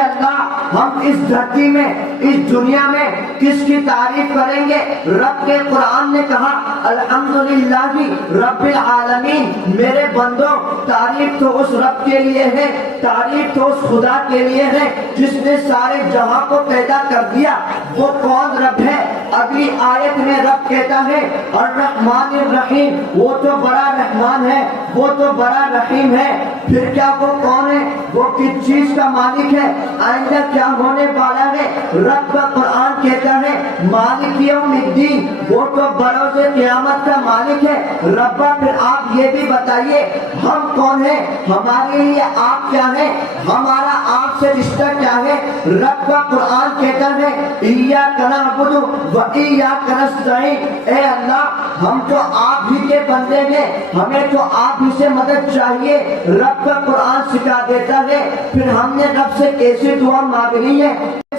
اللہ ہم اس دھرتی میں اس دنیا میں کس کی تعریف کریں گے؟ رب کے قرآن نے کہا الحمدللہ رب العالمین، میرے بندوں تعریف تو اس رب کے لیے ہے، تعریف تو اس خدا کے لیے ہے جس نے سارے جہاں کو پیدا کر دیا۔ وہ کون رب ہے؟ اگلی آیت میں رب کہتا ہے الرحمن الرحیم، وہ تو بڑا رحمان ہے، وہ تو بڑا رحیم ہے۔ پھر کیا وہ کون ہے؟ وہ کس چیز کا مالک ہے؟ آئندہ کیا ہونے والا ہے؟ رب کا قرآن کہتا ہے مالک یوم الدین، وہ تو بروز قیامت کا مالک ہے۔ ربا پھر آپ یہ بھی بتائیے ہم کون ہیں؟ ہمارے لیے آپ کیا ہے؟ ہمارا آپ سے رشتہ کیا ہے؟ رب کا قرآن کہتا ہے ایاک نعبد و ایاک نستعین، اے اللہ ہم تو آپ ہی کے بندے ہیں، ہمیں تو آپ ہی سے مدد چاہیے۔ رب کا قرآن سکھا دیتا ہے پھر ہم نے رب سے کیسے دعا مانگنی ہے۔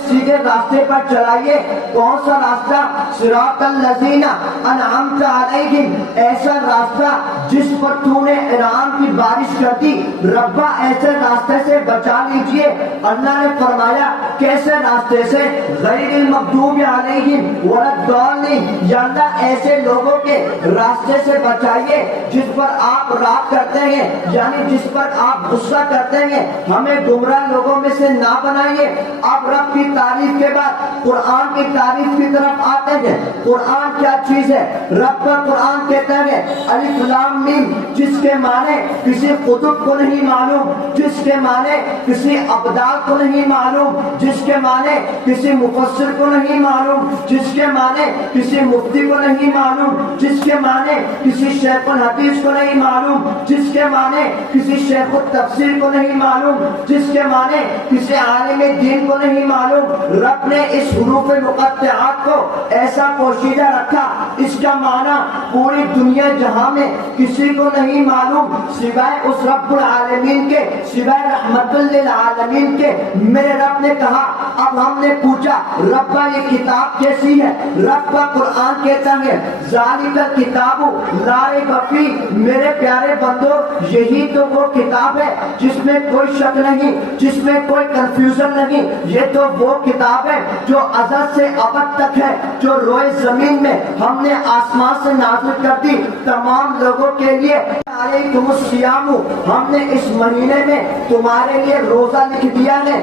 سیدھے راستے پر چلائیے۔ کون سا راستہ؟ صراط الذین انعمت علیہم، ایسا راستہ جس پر تو نے انعام کی بارش کر دی۔ ربا ایسے راستے سے بچا لیجئے۔ اللہ نے فرمایا کیسے راستے سے؟ غیر المغضوب علیہم ولا الضالین، یا اللہ ایسے لوگوں کے راستے سے بچائیے جس پر آپ راگ کرتے ہیں، یعنی جس پر آپ غصہ کرتے ہیں۔ ہمیں گمراہ لوگوں میں سے نہ بنائیے۔ آپ رب کی تعریف کے بعد قرآن کی تعریف کی طرف آتے ہیں۔ قرآن کیا چیز ہے؟ رب کا قرآن کہتا ہے الف لام میم، جس کے معنی کسی قطب کو نہیں معلوم، جس کے معنی کسی ابدال کو نہیں معلوم، جس کے معنی کسی مفسر کو نہیں معلوم، جس کے معنی کسی مفتی کو نہیں معلوم، جس کے معنی کسی شیخ الحدیث کو نہیں معلوم، جس کے معنی کسی شیخ التفسیر کو نہیں معلوم، جس کے معنی کسی عالم دین کو نہیں معلوم۔ رب نے اس حروف مقطعات کو ایسا پوشیدہ رکھا، اس کا معنی پوری دنیا جہاں میں کسی کو نہیں معلوم سوائے اس رب العالمین کے، سوائے رحمت للعالمین کے۔ میرے رب نے کہا، اب ہم نے پوچھا ربا یہ کتاب کیسی ہے؟ رب کا قرآن کہتا ہے ذالک الکتاب لا ریب فیہ، میرے پیارے بندو یہی تو وہ کتاب ہے جس میں کوئی شک نہیں، جس میں کوئی کنفیوژن نہیں۔ یہ تو وہ کتاب ہے جو ازل سے ابد تک ہے، جو روئے زمین میں ہم نے آسمان سے نازل کر دی تمام لوگوں کے لیے۔ علیکم الصیام، ہم نے اس مہینے میں تمہارے لیے روزہ لکھ دیا ہے۔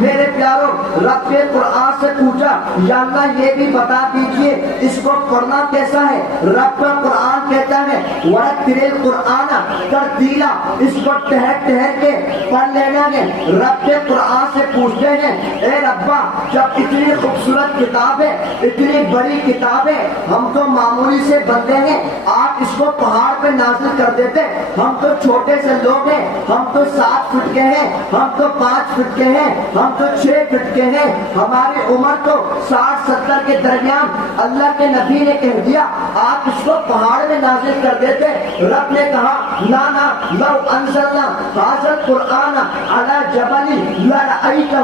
میرے پیاروں رب کے قرآن سے پوچھا یا اللہ یہ بھی بتا دیجئے اس کو پڑھنا کیسا ہے؟ رب کا قرآن کہتا ہے وَرَتِّلِ الْقُرْآنَ تَرْتِیلًا، اس کو ٹہر ٹہر کے پڑھ لینا ہے۔ رب کے قرآن سے پوچھتے ہیں اے ربا جب اتنی خوبصورت کتاب ہے، اتنی بڑی کتاب ہے، ہم تو معمولی سے بندے ہیں، آپ اس کو پہاڑ پہ نازل کر دیتے، ہم تو چھوٹے سے لوگ ہیں، ہم تو 7 فٹ کے ہیں، ہم تو 5 فٹ کے ہیں، ہم تو 6 فٹ کے ہیں، ہماری عمر تو 60-70 کے درمیان۔ اللہ کے نبی نے کہہ دیا آپ اس کو پہاڑ میں نازل کر دیتے۔ رب نے کہا نا نا لو انزلنا ھذا القرآن علی جبل لرأیتہ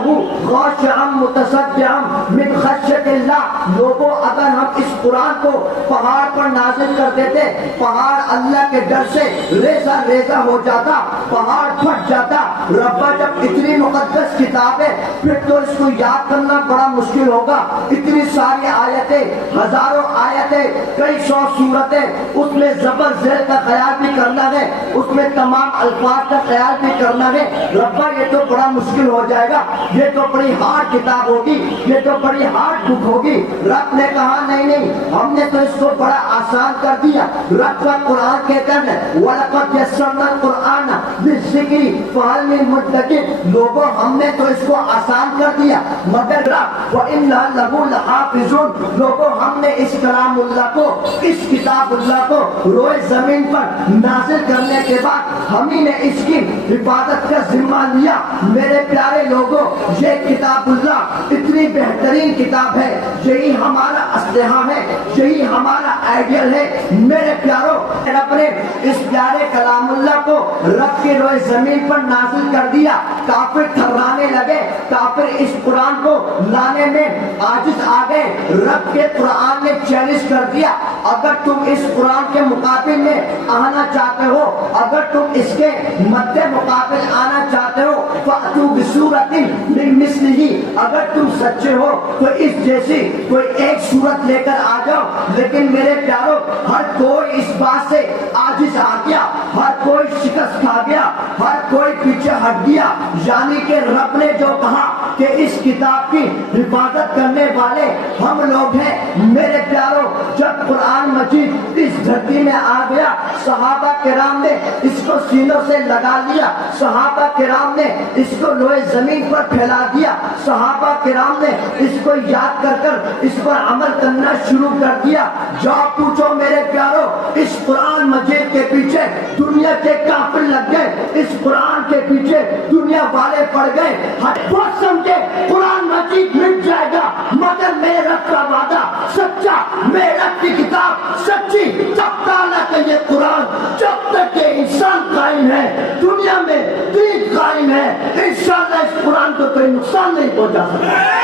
خاشعا متصدعا من خشیۃ اللہ، لوگوں اگر ہم اس قرآن کو پہاڑ پر نازل کر دیتے، پہاڑ اللہ کے ڈر سے ریزہ ریزہ ہو جاتا، پہاڑ پھٹ جاتا۔ ربا جب اتنی مقدس کتاب ہے پھر تو اس کو یاد کرنا بڑا مشکل ہوگا۔ اتنی ساری آیتیں، ہزاروں آیتیں، کئی 100 سورتیں، اس میں زبر زیر کا خیال بھی کرنا ہے، اس میں تمام الفاظ کا خیال بھی کرنا ہے۔ ربا یہ تو بڑا مشکل ہو جائے گا، یہ تو بڑی ہارڈ کتاب ہوگی، یہ تو بڑی ہارڈ بک ہوگی۔ رب نے کہا نہیں نہیں، ہم نے تو اس کو بڑا آسان کر دیا۔ رب کا قرآن کہتا ہے وَلَقَدْ يَسَّرْنَا الْقُرْآنَ لِلذِّكْرِ فَهَلْ مِن مُدَّكِرٍ، لوگوں ہم نے تو اس کو آسان کر دیا مگر رب وَإِنَّا لَهُ لَحَافِظُونَ، لوگوں ہم نے اس کلام اللہ کو، اس کتاب اللہ کو روئے زمین پر نازل کرنے کے بعد ہم ہی نے اس کی حفاظت کا ذمہ لیا۔ میرے پیارے لوگوں یہ کتاب اللہ اتنی کتنی بہترین کتاب ہے، یہی ہمارا اسلحہ ہے، یہی ہمارا آئیڈیل ہے۔ میرے پیارو، رب نے اس پیارے کلام اللہ کو رب کے روئے زمین پر نازل کر دیا، کافر تھرانے لگے، کافر اس قرآن کو لانے میں عاجز آ گئے۔ رب کے قرآن نے چیلنج کر دیا، اگر تم اس قرآن کے مقابل میں آنا چاہتے ہو، اگر تم اس کے مد مقابل آنا چاہتے ہو، فَأْتُوا بِسُورَةٍ مِّن مِّثْلِهِ، اگر تم سچے ہو تو اس جیسی کوئی ایک صورت لے کر آ جاؤ۔ لیکن میرے پیارو، ہر کوئی اس بات سے عاجز آ گیا، ہر کوئی شکست کھا گیا، ہر کوئی پیچھے ہٹ گیا۔ یعنی کہ رب نے جو کہا کہ اس کتاب کی حفاظت کرنے والے ہم لوگ ہیں۔ میرے پیارو، جب قرآن مجید اس دھرتی میں آ گیا، صحابہ کرام نے اس کو سینوں سے لگا لیا، صحابہ کرام نے اس کو لوہے زمین پر پھیلا دیا، صحابہ کرام نے اس کو یاد کر کر اس پر عمل کرنا شروع کر دیا۔ جاؤ پوچھو میرے پیارو، اس قرآن مجید کے پیچھے دنیا کے کافر لگ گئے، اس قرآن کے پیچھے دنیا والے پڑ گئے۔ وہ سمجھے قرآن مجید مٹ جائے گا، مگر میرے رب کا وعدہ سچا، میرے رب کی کتاب سچی۔ جب تک کہ یہ قرآن، جب تک کہ انسان قائم ہے، دنیا میں دین قائم ہے، انشاءاللہ اس قرآن کو کوئی نقصان نہیں پہنچا سکتا۔